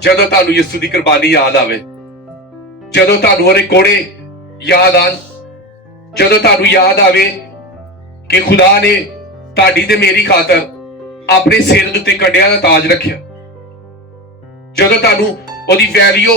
ਜਦੋਂ ਤੁਹਾਨੂੰ ਯਿਸੂ ਦੀ ਕੁਰਬਾਨੀ ਯਾਦ ਆਵੇ, ਜਦੋਂ ਤੁਹਾਨੂੰ ਉਹਦੇ ਕੋੜੇ ਯਾਦ ਆਣ, ਜਦੋਂ ਤੁਹਾਨੂੰ ਯਾਦ ਆਵੇ ਕਿ ਖੁਦਾ ਨੇ ਤੁਹਾਡੀ ਤੇ ਮੇਰੀ ਖਾਤਰ ਆਪਣੇ ਸਿਰ ਦੇ ਉੱਤੇ ਕੰਡਿਆਂ ਦਾ ਤਾਜ ਰੱਖਿਆ, ਜਦੋਂ ਤੁਹਾਨੂੰ ਉਹਦੀ ਵੈਲਿਊ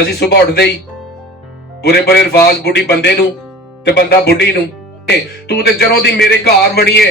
ਅਸੀਂ ਸੁਬਹ ਉੱਠਦੇ ਹੀ ਬੁਰੇ ਬੁਰੇ ਅਲਫਾਜ਼ ਬੁੱਢੀ ਬੰਦੇ ਨੂੰ ਤੇ ਬੰਦਾ ਬੁੱਢੀ ਨੂੰ, ਤੂੰ ਤੇ ਜਦੋਂ ਦੀ ਮੇਰੇ ਘਰ ਬਣੀ ਹੈ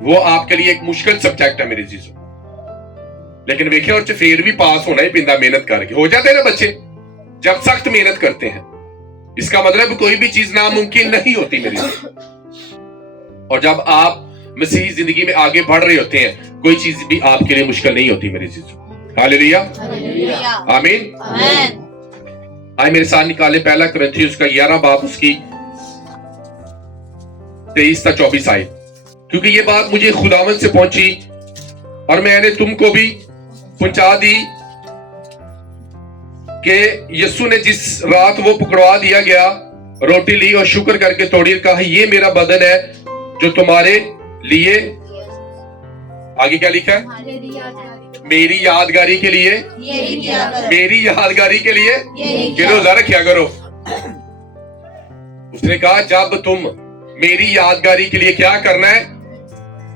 وہ آپ کے لیے ایک مشکل سبجیکٹ ہے میرے عزیزوں، لیکن ویکھے اور پھر بھی پاس ہونا ہی پیندا محنت کر کے. ہو جاتے ہیں نا بچے جب سخت محنت کرتے ہیں. اس کا مطلب کوئی بھی چیز ناممکن نہیں ہوتی میری. اور جب آپ مسیحی زندگی میں آگے بڑھ رہے ہوتے ہیں کوئی چیز بھی آپ کے لیے مشکل نہیں ہوتی میری عزیزوں. ہاللیلویہ، آمین. آئے میرے ساتھ نکالے پہلا کرنتھی اس کا 11 باب اس کی 23 تا 24 آئے. کیونکہ یہ بات مجھے خداوند سے پہنچی اور میں نے تم کو بھی پہنچا دی کہ یسوع نے جس رات وہ پکڑوا دیا گیا روٹی لی اور شکر کر کے توڑی اور کہا یہ میرا بدن ہے جو تمہارے لیے، آگے کیا لکھا ہے؟ میری یادگاری کے لیے، میری یادگاری کے لیے کہ روزہ رکھیا کرو. اس نے کہا جب تم میری یادگاری کے لیے کیا کرنا ہے؟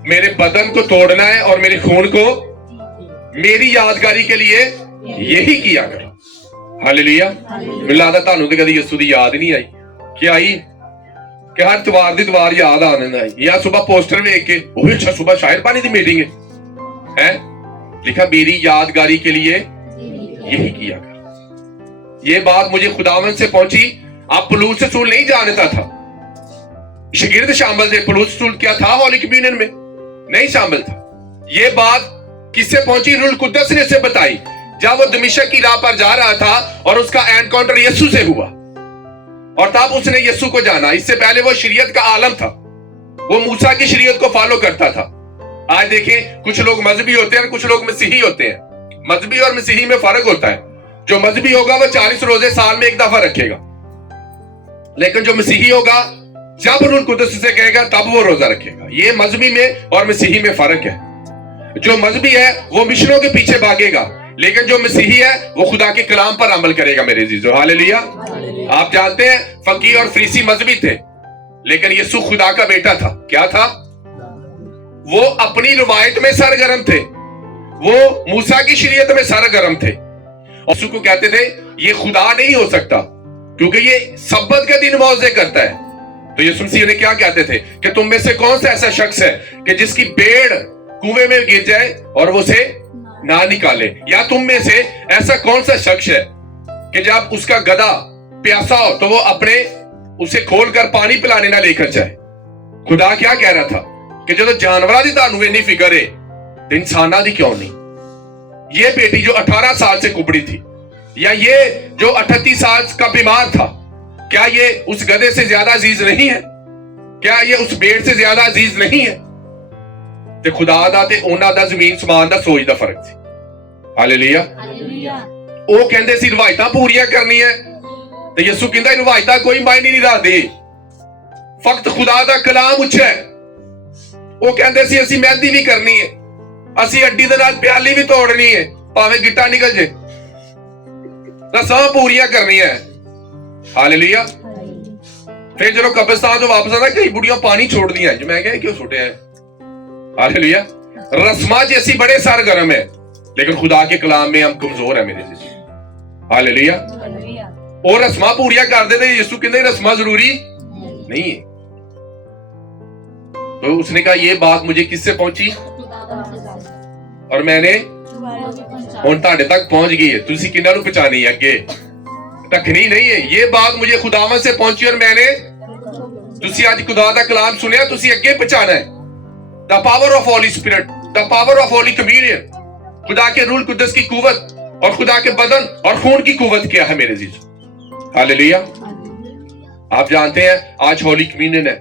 میرے بدن کو توڑنا ہے اور میرے خون کو میری یادگاری کے لیے یہی کیا کرو. ہاللیلویہ. مجھے لگتا تانوں تے کدی یسوع دی یاد نہیں آئی کہ آئی کہ ہر اتوار دی دوار یاد آنے آئی یا صبح پوسٹر ویکھ کے وہ اچھا صبح شاعر پانی دی میٹنگ ہے لکھا میری یادگاری کے لیے یہی کیا کرو. یہ بات مجھے خداوند سے پہنچی. آپ پولس رسول نہیں جانتا تھا، شاگرد شامل تھے. پولس رسول کیا تھا ہولی کمیونین میں؟ نہیں شامل تھا. یہ بات کس سے پہنچی؟ روح القدس نے اسے بتائی جب وہ دمشق کی راہ پر جا رہا تھا اور اس کا انکاؤنٹر یسوع سے ہوا اور تب اس نے یسوع کو جانا. اس سے پہلے وہ شریعت کا عالم تھا، وہ موسیٰ کی شریعت کو فالو کرتا تھا. آج دیکھیں کچھ لوگ مذہبی ہوتے ہیں اور کچھ لوگ مسیحی ہوتے ہیں. مذہبی اور مسیحی میں فرق ہوتا ہے. جو مذہبی ہوگا وہ 40 روزے سال میں ایک دفعہ رکھے گا، لیکن جو مسیحی ہوگا جب روح القدس سے کہے گا تب وہ روزہ رکھے گا. یہ مذہبی میں اور مسیحی میں فرق ہے. جو مذہبی ہے وہ مشنوں کے پیچھے بھاگے گا، لیکن جو مسیحی ہے وہ خدا کے کلام پر عمل کرے گا میرے عزیزو. ہاللیلویہ. آپ جانتے ہیں فقیہ اور فریسی مذہبی تھے، لیکن یسوع خدا کا بیٹا تھا. کیا تھا؟ وہ اپنی روایت میں سرگرم تھے، وہ موسیٰ کی شریعت میں سرگرم تھے. اور یسوع کو کہتے تھے یہ خدا نہیں ہو سکتا کیونکہ یہ سبت کے دن معجزے کرتا ہے. تو یسوع مسیح نے کیا کہتے تھے کہ تم میں سے کون سا ایسا شخص ہے کہ جس کی بھیڑ کنویں میں گر جائے اور وہ اسے نہ نکالے؟ یا تم میں سے ایسا کون سا شخص ہے کہ جب اس کا گدھا پیاسا ہو تو وہ اپنے اسے کھول کر پانی پلانے نہ لے کر جائے؟ خدا کیا کہہ رہا تھا کہ جب جانوراں دی تانوں اتنی فکر ہے تو انساناں دی کیوں نہیں؟ یہ بیٹی جو 18 سال سے کبڑی تھی یا یہ جو 38 سال کا بیمار تھا، کیا یہ اس گدھے سے زیادہ عزیز نہیں ہے؟ کیا یہ اس بھیڑ سے زیادہ عزیز نہیں ہے؟ تے خدا دا تے انہاں دا زمین سمان دا سوچ دا فرق سی. ہاللیلویہ. وہ کہندے سی روایتاں پوریاں کرنی ہے تے یسوع کہندا روایتاں کوئی معنی نہیں رکھدی، فقط خدا دا کلام اچھا ہے. وہ کہندے سی اسی مہندی بھی کرنی ہے، اسی اڈی دے نال پیالی بھی توڑنی ہے پاویں گٹا نکل جے، رساں پوریاں کرنی ہے. ہاللیلویہ. پھر جب قبرستان جو واپس آتا کئی بڑیاں پانی چھوڑ دیا جو میں کہا کیوں چھوٹے ہیں؟ ہاللیلویہ. رسماں جیسی بڑے سرگرم ہے لیکن خدا کے کلام میں ہم کمزور ہیں میرے جیسے. ہاللیلویہ. اور رسماں پوریا کر دے تھے. یسوع کہتے ہیں رسماں ضروری نہیں ہے. تو اس نے کہا یہ بات مجھے کس سے پہنچی اور میں نے ہن تہاڈے تک پہنچ گئی ہے. تسی کنہاں نوں پہچانی ہے اگے تکنی نہیں ہے. یہ بات مجھے خداوند سے پہنچی اور میں نے تسی آج خدا دا کلام سنیا تسی اگے پہچانا ہے. The power of holy spirit, the power of holy communion. خدا کے روح القدس کی قوت اور خدا کے بدن اور خون کی قوت کیا ہے میرے عزیز. ہاللیلویہ. آپ جانتے ہیں آج ہولی کمیونین ہے.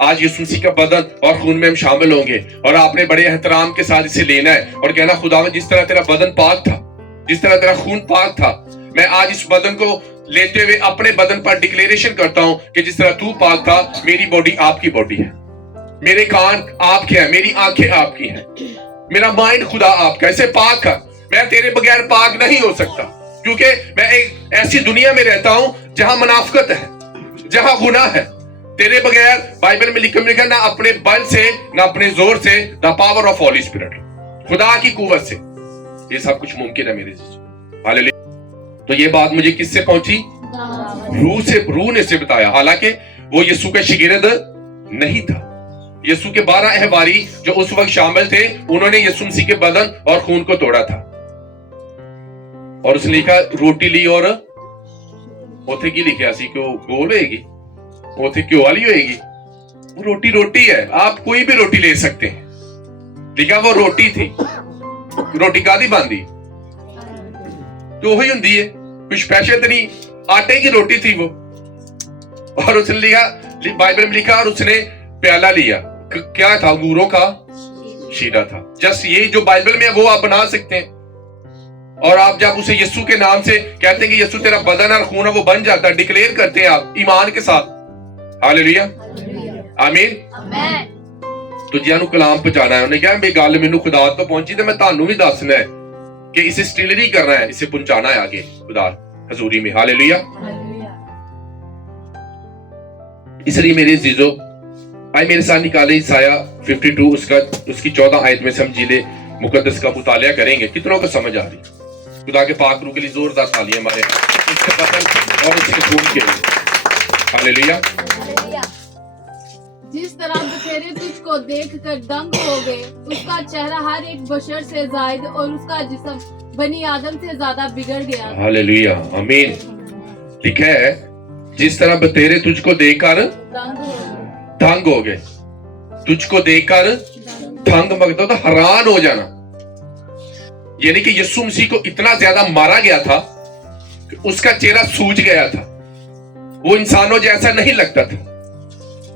آج یسوع مسیح کا بدن اور خون میں ہم شامل ہوں گے اور آپ نے بڑے احترام کے ساتھ اسے لینا ہے اور کہنا خداوند جس طرح تیرا بدن پاک تھا، جس طرح تیرا خون پاک تھا، میں آج اس بدن کو لیتے ہوئے اپنے بدن پر ڈکلیریشن کرتا ہوں کہ جس طرح تو پاک تھا میری باڈی آپ کی باڈی ہے، میرے کان آپ کے ہیں، میری آنکھیں آپ کی ہیں، میرا مائنڈ خدا آپ کا. اسے پاک ہے. میں تیرے بغیر پاک نہیں ہو سکتا کیونکہ میں ایک ایسی دنیا میں رہتا ہوں جہاں منافقت ہے، جہاں گناہ ہے. تیرے بغیر بائبل میں لکھا نہ اپنے بل سے نہ اپنے زور سے، the power of holy spirit, خدا کی قوت سے یہ سب کچھ ممکن ہے میرے ہاللیلویہ. تو یہ بات مجھے کس سے پہنچی؟ روح نے سے بتایا. حالانکہ وہ یسوع کا شاگرد نہیں تھا. یسوع کے 12 احباری جو اس وقت شامل تھے انہوں نے یسوع مسیح کے بدن اور خون کو توڑا تھا. اور اس نے لکھا روٹی لی اور اوتھے کی لکھا سی کہ گول ہوئے گی, اوتھے کیوں والی ہوئے گی. روٹی روٹی ہے, آپ کوئی بھی روٹی لے سکتے ہیں. لکھا وہ روٹی تھی. روٹی کادی باندھی تو وہی ہوندی ہے, کچھ اسپیشل تو نہیں, آٹے کی روٹی تھی وہ. اور اس نے لکھا بائبل میں لکھا اور اس نے پیالہ لیا, کیا تھا؟ انگوروں کا شیرہ تھا. جسٹ یہی جو بائبل میں ہے وہ آپ بنا سکتے ہیں. اور آپ جب اسے یسوع کے نام سے کہتے ہیں کہ یسوع تیرا بدن اور خون ہے, وہ بن جاتا ہے. ڈکلیئر کرتے ہیں آپ ایمان کے ساتھ. ہاللیلویا, آمین. تو جنہوں کلام پہنچانا ہے, انہیں کہا بے گل مینوں خدا تو پہنچی تو میں تانوں بھی دسنا ہے کہ اسے سٹیل نہیں کرنا ہے, اسے پہنچانا ہے آگے خدا حضوری میں. ہاللیلویا. اس لیے میرے عزیزو آئے میرے ساتھ نکالے عیسائیہ 52 اس کی 14 آیت میں سمجھیلے مقدس کا مطالعہ کریں گے. کتنوں کو سمجھ آ رہی؟ خدا کے پاک روح کے لیے زوردار تالیاں ہمارے اس کے بدن اور اس کے خون کے لیے. ہاللیلویا. جس طرح بکھیرے تجھ کو دیکھ کر دنگ ہو گئے, اس کا چہرہ ہر ایک بشر سے زائد اور اس کا جسم بنی آدم سے زیادہ بگڑ گیا. ہاللیلویا, آمین. لکھا ہے جس طرح بتیرے تجھ کو دیکھ کر دنگ ہو گئے. تجھ کو دیکھ کر دنگ مطلب تو حیران ہو جانا. یعنی کہ یسوع مسیح کو اتنا زیادہ مارا گیا تھا کہ اس کا چہرہ سوج گیا تھا. وہ انسانوں جیسا نہیں لگتا تھا.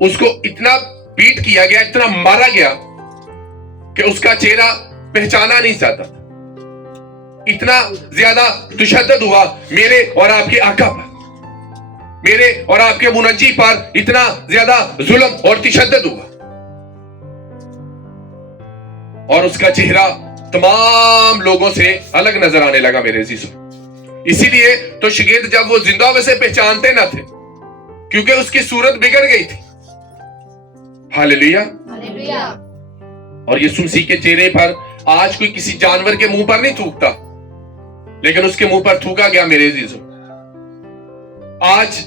اس کو اتنا بیٹ کیا گیا, اتنا مارا گیا کہ اس کا چہرہ پہچانا نہیں جاتا تھا. اتنا زیادہ تشدد ہوا میرے اور آپ کے آقا پر, میرے اور آپ کے منجی پر اتنا زیادہ ظلم اور تشدد ہوا. اور اس کا چہرہ تمام لوگوں سے الگ نظر آنے لگا میرے عزیزو. اسی لیے تو شاگرد جب وہ زندہ ویسے پہچانتے نہ تھے کیونکہ اس کی صورت بگڑ گئی تھی. ہاللیلویا. اور یسوع مسیح کے چہرے پر آج کوئی کسی جانور کے منہ پر نہیں تھوکتا, لیکن اس کے منہ پر تھوکا گیا میرے عزیزو. آج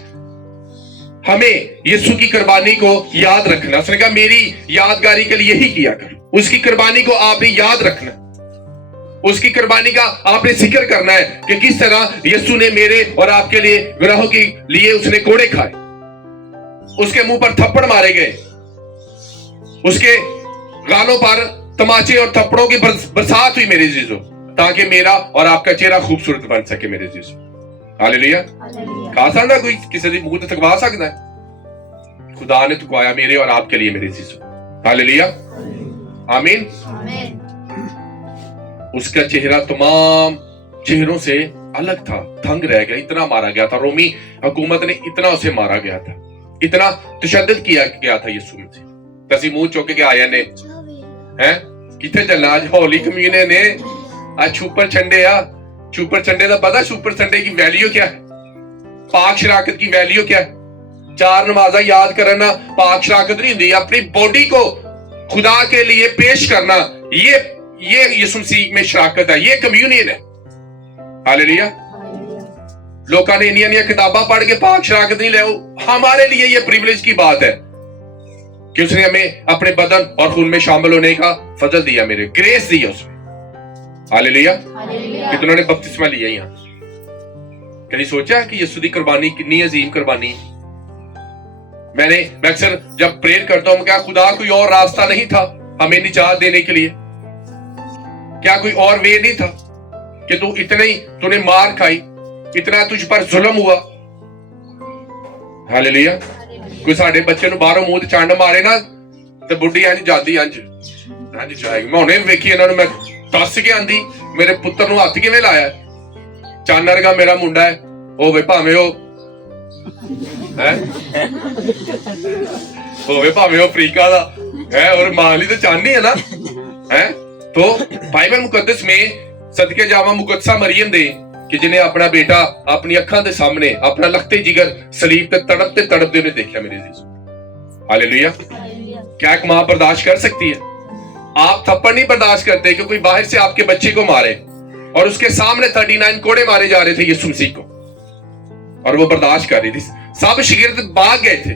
ہمیں یسوع کی قربانی کو یاد رکھنا. اس نے کہا میری یادگاری کے لیے یہی کیا کرو. اس کی قربانی کو آپ نے یاد رکھنا, اس کی قربانی کا آپ نے ذکر کرنا ہے کہ کس طرح یسوع نے میرے اور آپ کے لیے گناہوں کے لیے اس نے کوڑے کھائے, اس کے منہ پر تھپڑ مارے گئے, اس کے گالوں پر تماچے اور تھپڑوں کی برسات ہوئی میرے عزیزو, تاکہ میرا اور آپ کا چہرہ خوبصورت بن سکے میرے عزیزو. ہاللیلویا. کہا سکتا کوئی کسی دی منہ تے تکوا سکتا ہے؟ خدا نے تکوایا میرے اور آپ کے لیے میرے عزیزو. ہاللیلویا, آمین. اس کا چہرہ تمام چہروں سے الگ تھا, تھنگ رہ گیا, اتنا مارا گیا تھا. رومی حکومت نے اتنا اسے مارا گیا تھا, اتنا تشدد کیا گیا تھا یسوع میں سے. تسی منہ چوکے کے آیا نے ہیں کتنے چلنا آج ہولی کمیونے نے آج چھوپر چھنڈے آ. چھوپر چھنڈے دا پتا چھوپر چھنڈے کی ویلیو کیا ہے, پاک شراکت کی ویلیو کیا ہے. 4 نمازہ یاد کرنا پاک شراکت نہیں ہوندی, اپنی باڈی کو خدا کے لیے پیش کرنا, یہ یسوع مسیح میں شراکت ہے, یہ کمیونین ہے. ہاللیلویا. لوکاں نے انیاں کتاباں پڑھ کے پاک شراکت نہیں لے, ہمارے لیے یہ پریویلیج کی بات ہے کہ اس نے ہمیں اپنے بدن اور خون میں شامل ہونے کا فضل دیا, میرے گریس دیا اس میں. ہاللیلویا. کتنوں نے بپتسمہ لیا یہاں؟ کبھی سوچا کہ یسوع دی قربانی کتنی عظیم قربانی. میں اکثر جب پریئر کرتا ہوں کیا خدا کوئی اور راستہ نہیں تھا ہمیں نجات دینے کے لیے؟ کیا کوئی اور وے نہیں تھا کہ تو نے مار کھائی, اتنا تجھ پر ظلم ہوا. ہاللیلویا. کوئی ساڈے بچے نو باہروں منہ تے چانڈ مارے نا تے بڈھی انج جاندی انج جائے گی. میں ہنے ویکھی انہاں نو, میں دس کے آندی میرے پتر نو ہاتھ کیویں لایا. چان ورگا میرا منڈا ہے, ہوے بھاویں او افریقہ دا ہے اور مالی تے چاندی ہے نا ہے. تو بائبل مقدس میں صدقے جاواں مقدسہ مریم دے کہ جنہیں اپنا بیٹا اپنی اکھاں دے سامنے اپنا لختے جگر صلیب تے تڑپتے انہیں دیکھا میرے عزیز. ہاللیلویا. کیا ایک ماں برداشت کر سکتی ہے؟ آپ تھپڑ نہیں برداشت کرتے کہ کوئی باہر سے آپ کے بچے کو مارے, اور اس کے سامنے 39 کوڑے مارے جا رہے تھے یسوع مسیح کو, اور وہ برداشت کر رہی تھی. سب شاگرد بھاگ گئے تھے,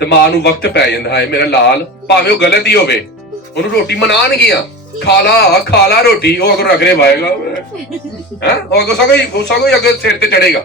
ਤੇ ਮਾਂ ਨੂੰ ਵਕਤ ਪੈ ਜਾਂਦਾ ਹੈ, ਮੇਰਾ ਲਾਲ ਭਾਵੇਂ ਉਹ ਗਲਤ ਹੀ ਹੋਵੇ, ਉਹਨੂੰ ਰੋਟੀ ਮਨਾਣਗੀਆਂ, ਖਾ ਲਾ ਰੋਟੀ, ਉਹ ਅਗਰ ਰਗੜੇ ਪਾਏਗਾ ਹੈ, ਉਹ ਅਗਰ ਸਗੋਂ ਅਗਰ ਸਿਰ ਤੇ ਚੜੇਗਾ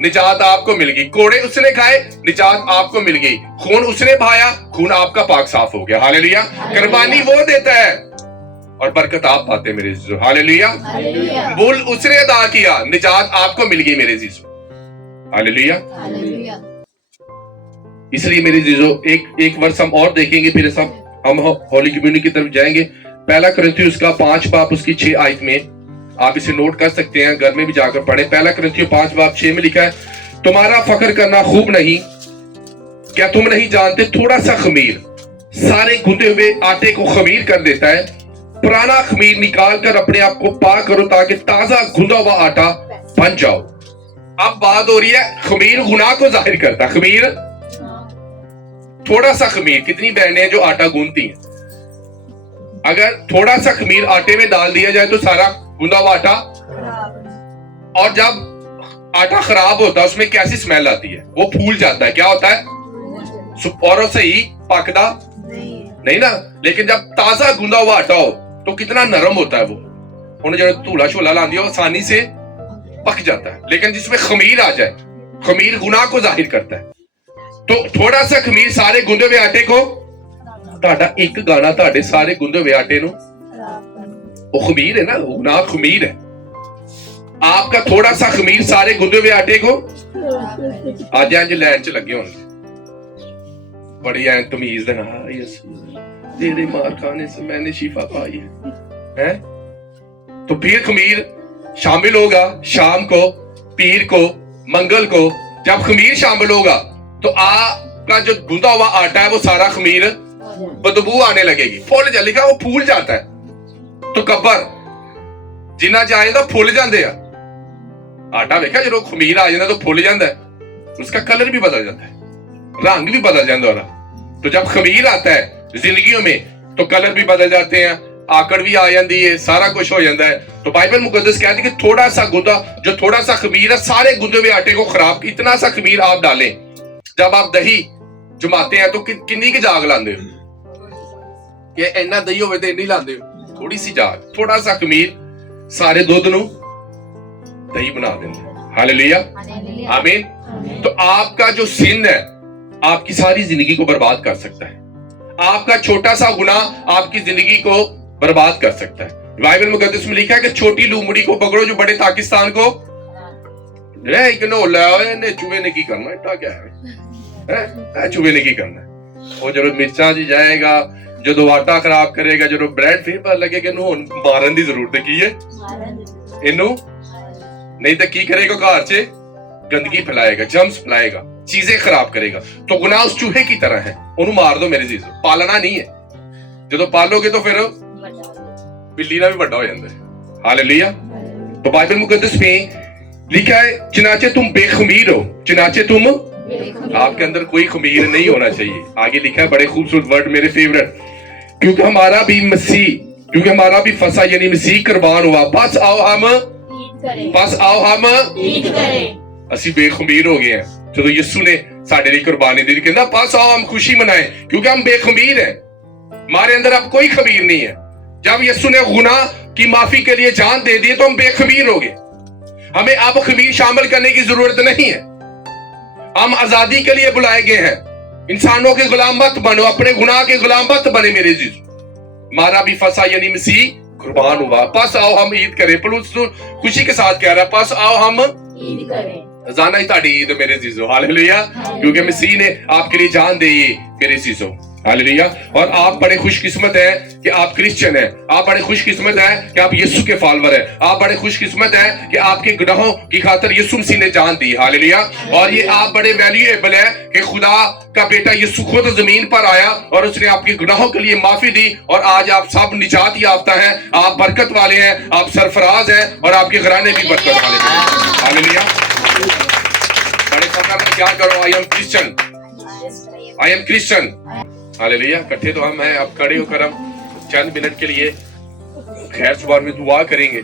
نجات آپ کو مل گئی. کوڑے اس نے کھائے, نجات آپ کو مل گئی. خون اس نے بہایا, خون آپ کا پاک صاف ہو گیا. ہاللیلویا. قربانی وہ دیتا ہے اور برکت آپ پاتے میرے عزیزو. ہاللیلویا. بول اس نے ادا کیا, نجات آپ کو مل گئی میرے عزیزو. ہاللیلویا. اس لیے میرے عزیزو ایک ورس ہم اور دیکھیں گے, پھر ہم ہولی کمیونٹی کی طرف جائیں گے. پہلا کرنتھیوں اس کا 5 باب اس کی 6 آیت میں, آپ اسے نوٹ کر سکتے ہیں, گھر میں بھی جا کر پڑھیں. پہلا کرنتھیوں 5 باب 6 میں لکھا ہے, تمہارا فخر کرنا خوب نہیں, کیا تم نہیں جانتے تھوڑا سا خمیر سارے گندے ہوئے آٹے کو خمیر کر دیتا ہے. پرانا خمیر نکال کر اپنے آپ کو پاک کرو تاکہ تازہ گندا ہوا آٹا بن جاؤ. اب بات ہو رہی ہے, خمیر گناہ کو ظاہر کرتا ہے. خمیر, تھوڑا سا خمیر, کتنی بہنیں ہیں جو آٹا گوندتی ہیں, اگر تھوڑا سا خمیر آٹے میں ڈال دیا جائے تو سارا گندا ہوا آٹا, اور جب آٹا خراب ہوتا ہے اس میں کیسی سمیل آتی ہے, وہ پھول جاتا ہے. کیا ہوتا ہے, اور صحیح پکدا نہیں نا. لیکن جب تازہ گندا ہوا آٹا ہو تو کتنا نرم ہوتا ہے وہ, انہیں جو دھولا شولا لاندی ہے وہ آسانی سے پک جاتا ہے. لیکن جس میں خمیر آ جائے, خمیر گناہ کو ظاہر کرتا ہے, تو تھوڑا سا خمیر سارے گندے ہوئے آٹے کو, تہاڈا ایک گانا تہاڈے سارے گندے ہوئے آٹے نو, وہ خمیر ہے نا, گناہ خمیر ہے. آپ کا تھوڑا سا خمیر سارے گندے ہوئے آٹے کو, آج انج لائن چ لگے ہوں بڑی این تمیز دینا, تیرے مار کھانے سے میں نے شفا پائی ہے. تو پھر خمیر شامل ہوگا شام کو, پیر کو, منگل کو. جب خمیر شامل ہوگا تو آپ کا جو گندا ہوا آٹا ہے وہ سارا خمیر بدبو آنے لگے گی, پھول جا, لکھا وہ پھول جاتا ہے. تو کبر جنہ چاہے تو پھول جاندے ہیں. آٹا ویکھا جب خمیر آ جاتا تو پھول جاتا ہے, اس کا کلر بھی بدل جاتا ہے, رنگ بھی بدل جاتا ہے. تو جب خمیر آتا ہے زندگیوں میں تو کلر بھی بدل جاتے ہیں, آکڑ بھی آ جاتی ہے, سارا کچھ ہو جاتا ہے. تو بائبل مقدس کہتی ہے کہ تھوڑا سا گندا, جو تھوڑا سا خمیر ہے سارے گندے ہوئے آٹے کو خراب, اتنا سا خمیر آپ ڈالیں. جب آپ دہی جماتے ہیں تو کنی کی جاگ لاندے ہو, کہ اینا دہی ہوئے تو نہیں لاندے ہو, تھوڑی سی جاگ, تھوڑا سا خمیر سارے دودھ نو دہی بنا دیں. ہاللیلویا, آمین. تو آپ کا جو سن ہے آپ کی ساری زندگی کو برباد کر سکتا ہے. آپ کا چھوٹا سا گناہ آپ کی زندگی کو برباد کر سکتا ہے. بائبل مقدس میں لکھا ہے کہ چھوٹی لومڑی کو پکڑو جو بڑے پاکستان کو چوہے نے کی کرنا, اٹھا کیا ہے, چوہے نے کی کرنا ہے. وہ جب مرچا جی جائے گا, جدو آٹا خراب کرے گا, جدو بریڈ پھر پتہ لگے کہ انہوں مارن دی ضرورت ہے, کی ہے انہوں نہیں تو کی کرے گا, گھر چ گندگی پھیلائے گا, جرمز پھیلائے گا, چیزیں خراب کرے گا. تو گناہ اس چوہے کی طرح ہے, انہوں مار دو میرے عزیز, پالنا نہیں ہے. جدو پالو گے تو پھر بلی نہ بھی بڑا ہو جاتا ہے. ہاللیلویا. تو بائبل مقدس میں لکھا ہے چنانچہ تم بے خمیر ہو, چنانچہ تم, آپ کے اندر کوئی خمیر نہیں ہونا چاہیے. آگے لکھا ہے بڑے خوبصورت ورڈ میرے فیورٹ, کیونکہ ہمارا بھی فسا یعنی مسیح قربان ہوا, بس آؤ ہم اسی بے خمیر ہو گئے ہیں. جدو یسو نے ساڈے لیے قربانی دی, کہندا بس آؤ ہم خوشی منائیں کیونکہ ہم بے خمیر ہیں, ہمارے اندر اب کوئی خمیر نہیں ہے. جب یسو نے گناہ کی معافی کے لیے جان دے دی تو ہم بے خمیر ہو گئے. ہمیں اب خمیر شامل کرنے کی ضرورت نہیں ہے. ہم آزادی کے لیے بلائے گئے ہیں. انسانوں کے غلام مت بنو, اپنے گناہ کے غلام مت بنے میرے عزیز. ہمارا بھی فسا یعنی مسیح قربان ہوا, پس آؤ ہم عید کریں. پلوس خوشی کے ساتھ کہہ رہا ہے, پس آؤ ہم عید کریں. زانا ہی تاڑی عید میرے عزیزو. ہاللیلویا. کیونکہ مسیح نے آپ کے لیے جان دے میرے عزیزو. ہاللیلویا. اور آپ بڑے خوش قسمت ہیں کہ آپ کرسچن ہیں, آپ بڑے خوش قسمت ہیں کہ آپ یسوع کے فالوور ہیں, آپ بڑے خوش قسمت ہیں کہ آپ کے گناہوں کی خاطر یسوع مسیح نے جان دی. ہاللیلویا. اور یہ آپ بڑے ویلیویبل ہیں کہ خدا کا بیٹا یسوع خود زمین پر آیا اور اس نے آپ کے گناہوں کے لیے معافی دی, اور آج آپ سب نجات یافتہ ہیں, آپ برکت والے ہیں, آپ سرفراز ہیں, اور آپ کے گھرانے بھی برکت والے ہیں. ہاللیلویا. بڑے فخر میں کیا کرو, آئی ایم کرسچن. ہاللیلویا. کٹھے تو ہم ہیں, اب کھڑے ہو کر ہم چند منٹ کے لیے خیر سبار میں دعا کریں گے.